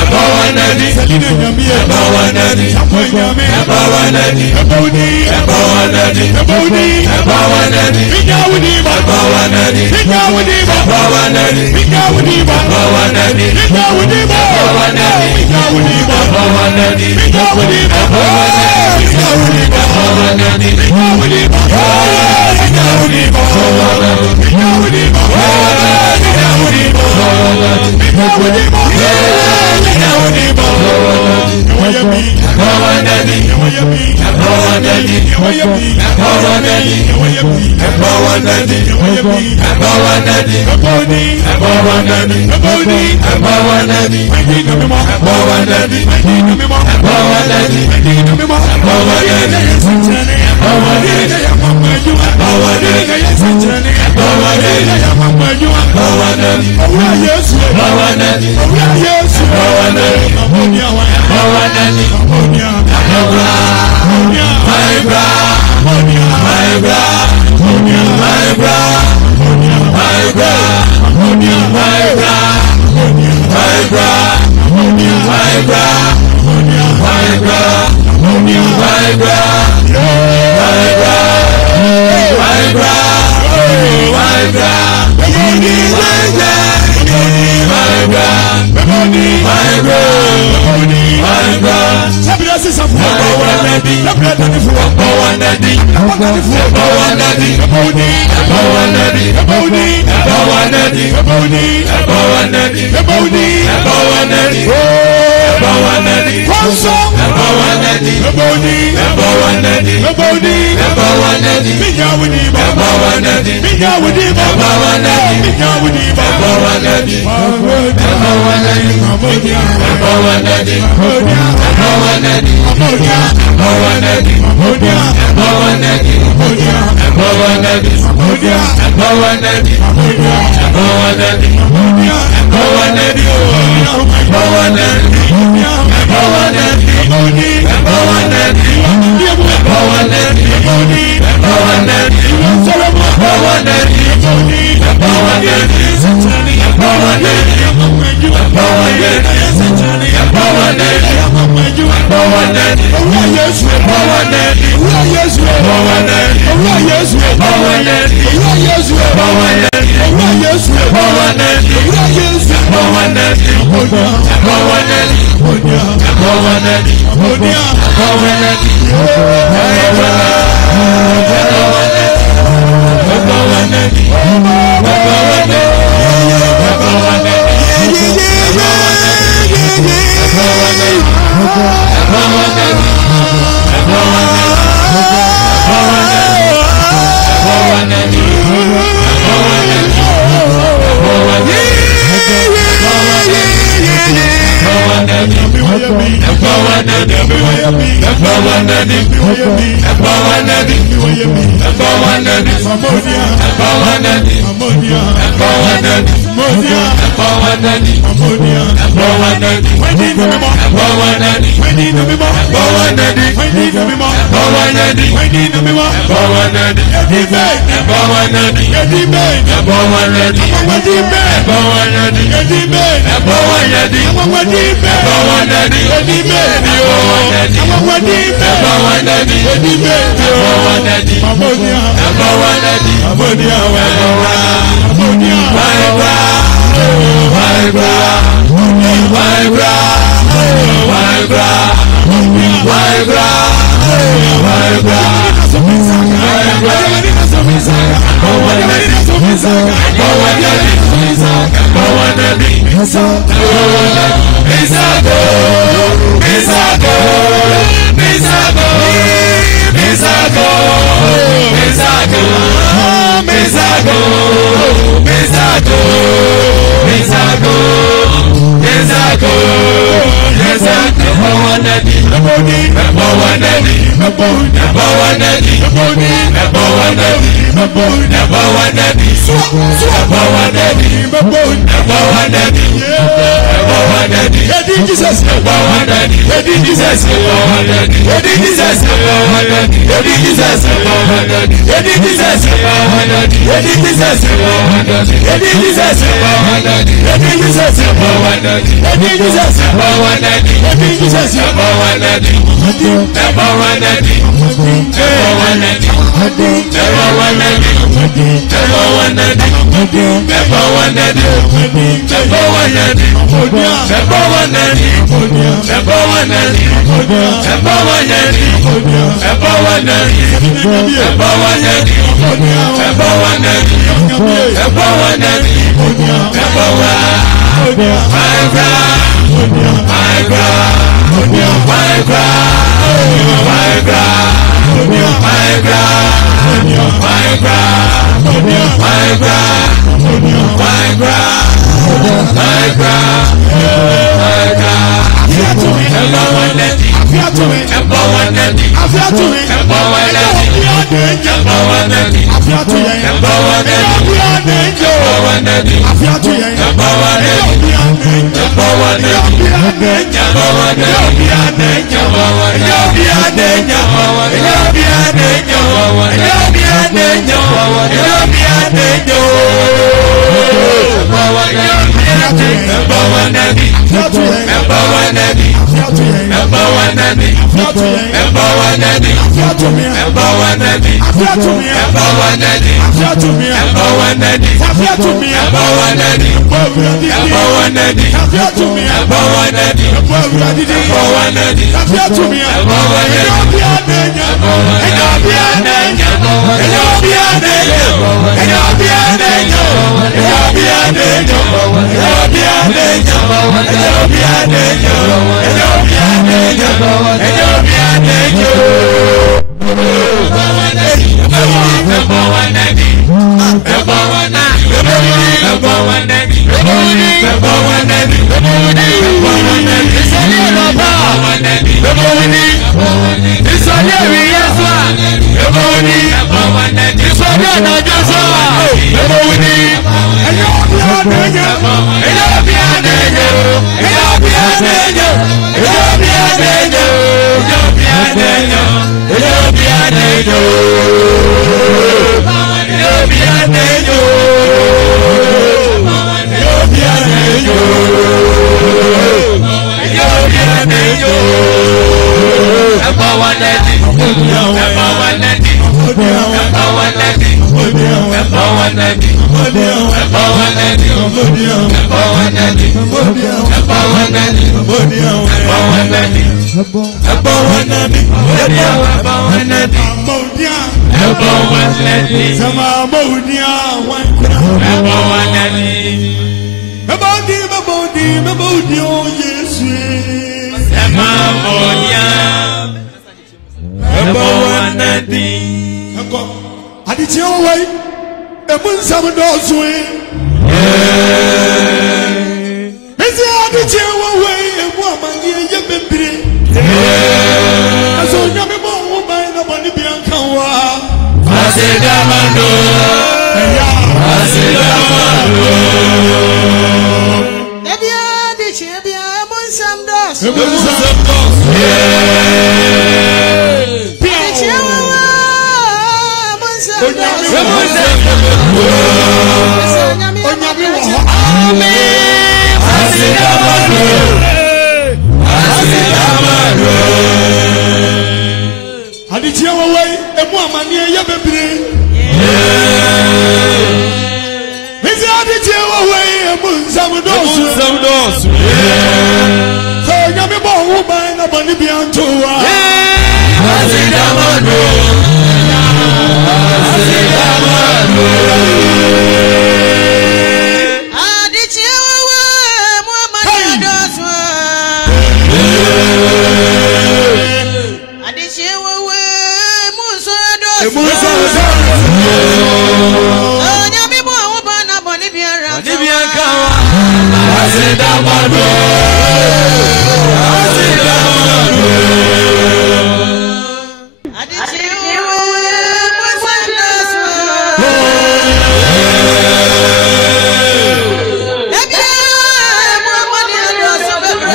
Empower Ebawanadi, Selina Yami, Ebawanadi, Samuel Yami, Ebawanadi, Eboni, Ebawanadi, Eboni, Ebawanadi, Bigawuniba, Ebawanadi, Bigawuniba, Ebawanadi, Bigawuniba, Ebawanadi, Bigawuniba, Ebawanadi, Bigawuniba, Ebawanadi, Bigawuniba, Ebawanadi, Bigawuniba, Ebawanadi, Jesus, number one daddy. Daddy Jesus, number one daddy. Daddy Jesus, number one daddy. Daddy Jesus, number one daddy. Daddy Jesus, number one daddy. Daddy Jesus, number one daddy. Daddy Jesus, number one daddy. Daddy Jesus, number one daddy. Daddy Jesus, number one daddy. Daddy Jesus, number one daddy. Number one daddy. Number one daddy. Number one daddy. Number one daddy. Number one daddy. Number one daddy. Number one daddy. Number one daddy. Number one daddy. Number one daddy. Number one daddy. Number one daddy. Number one daddy. Number one. My God. My God. My God. My God. My God. My God. My God. My God. My God. My God. Number one daddy. Number one daddy. Number one daddy. Number one daddy. Number one daddy. Number one daddy. Number one daddy. Number one daddy. Number one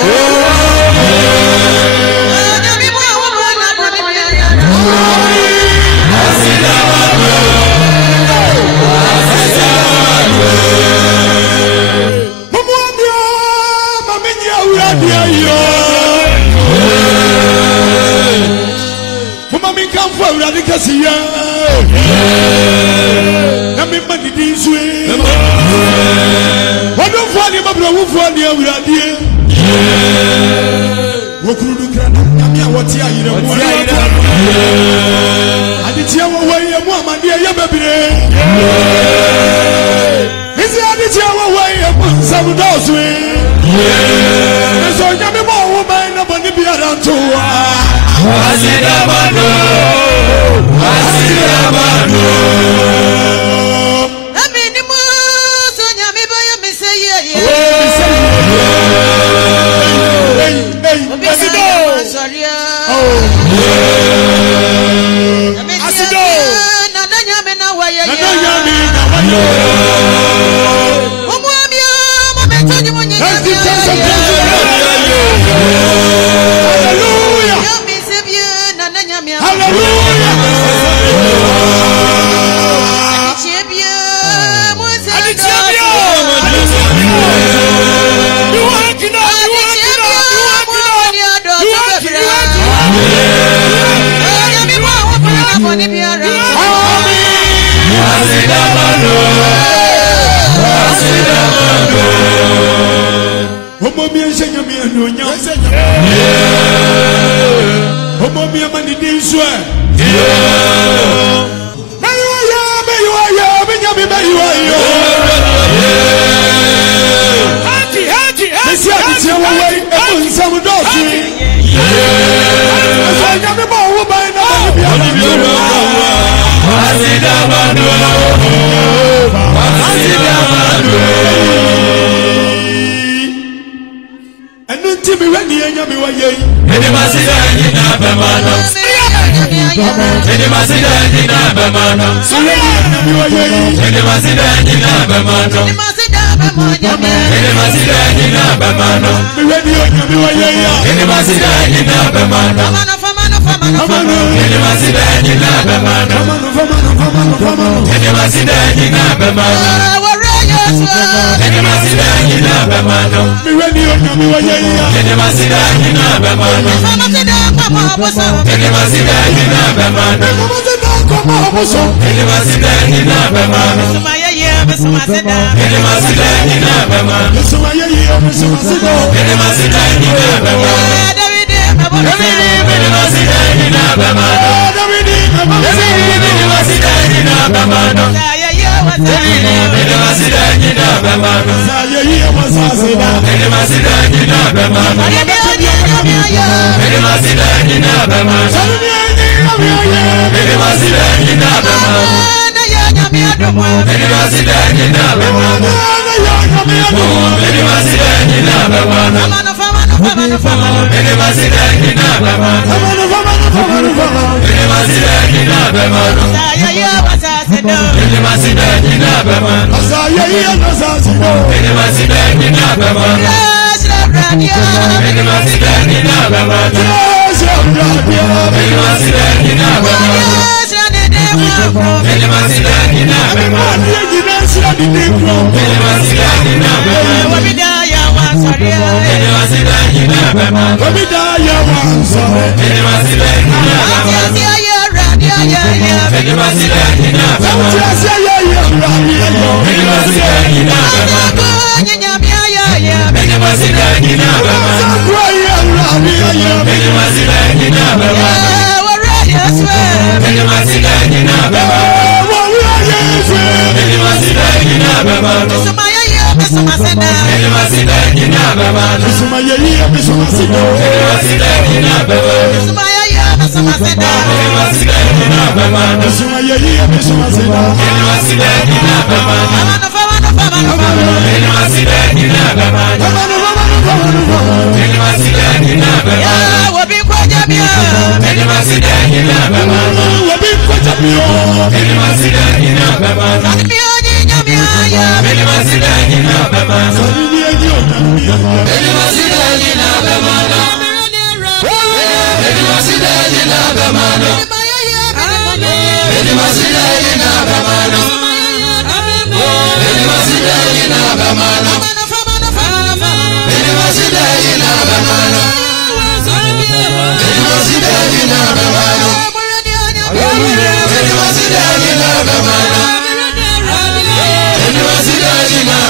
Oh Mama mi come for radicasiya. Na mi mani dinswe. Wadu fani mabro wufani awradie. Wokurudu krana nyame awoti ayire mu. Aditia wo waye mu amade ye bebre. Isi aditia wo waye mu sabudoswe. So nyame mo wo ban na boni biara ntoa. Asidamano. Amini mo so nyame boyo me say ye. Asido. Na nyame na waye ye. Omwamia mo betonyi mo nyame. Hallelujah. Hallelujah.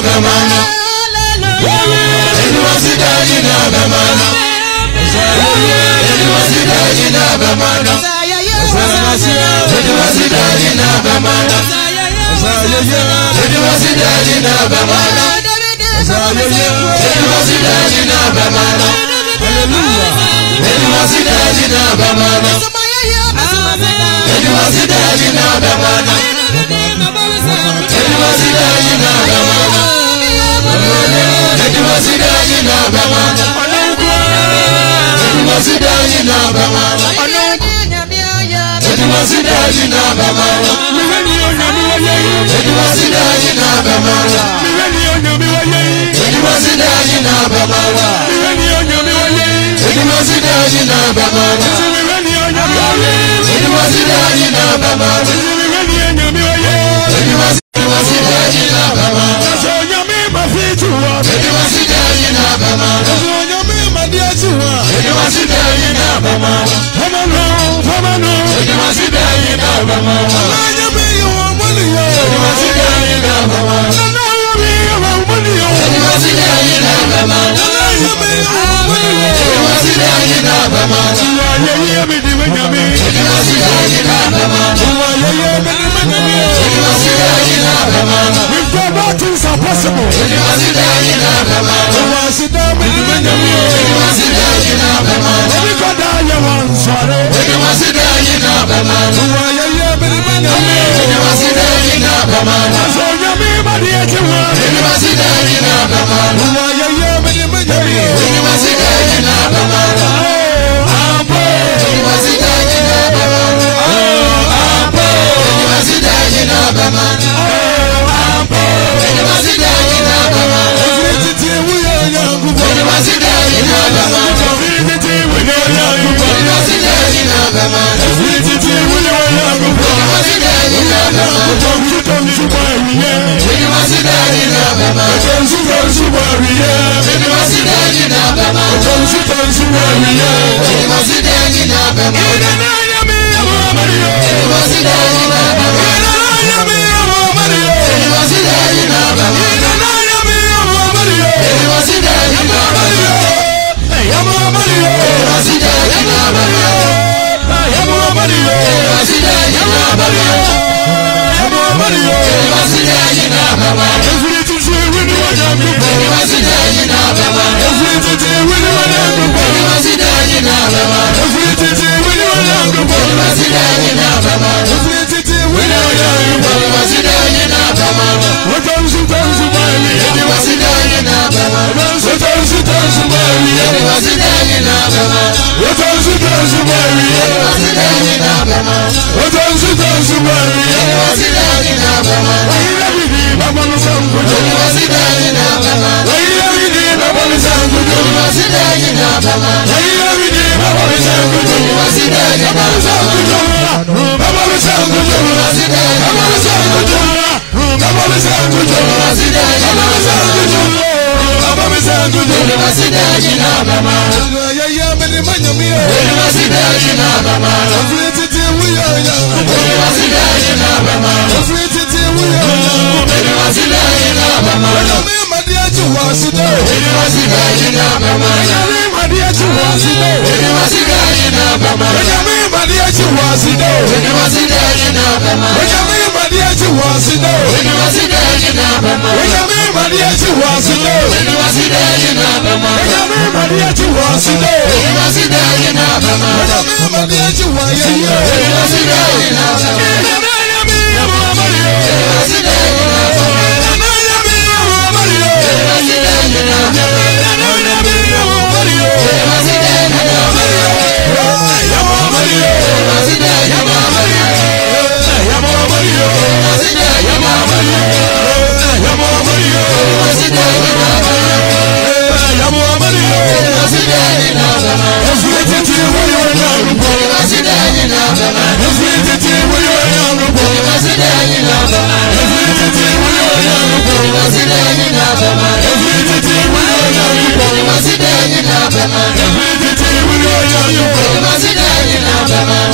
bemana. Edwasida jina bemana. Edwasida jina bemana. Edwasida jina bemana. Edwasida jina bemana. Edwasida jina bemana. Hallelujah. Edwasida jina bemana. Edwasida jina bemana. Edwasida jina bemana. Edwasida jina bemana. Edwasida jina bemana. Edwasida jina bemana. Edwasida jina bemana. Edwasida jina bemana. Edwasida jina bemana. Edwasida jina bemana. Edwasida jina bemana. Edwasida jina bemana. Edwasida jina bemana. Edwasida jina bemana. Edwasida jina bemana. Edwasida jina bemana. Edwasida jina bemana. Edwasida jina bemana. Edwasida jina bemana. With God, all things are possible. Edwasida jina bemana. Edwasida jina bemana. Edwasida jina bemana. Edwasida jina bemana. Edwasida jina bemana. Edwasida jina bemana. Edwasida jina bemana. Edwasida jina bemana. Edwasida jina bemana.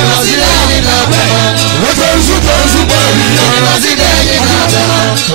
Edwasida jina bemana. Edwasida jina bemana.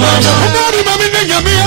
Bamano. Hallelujah.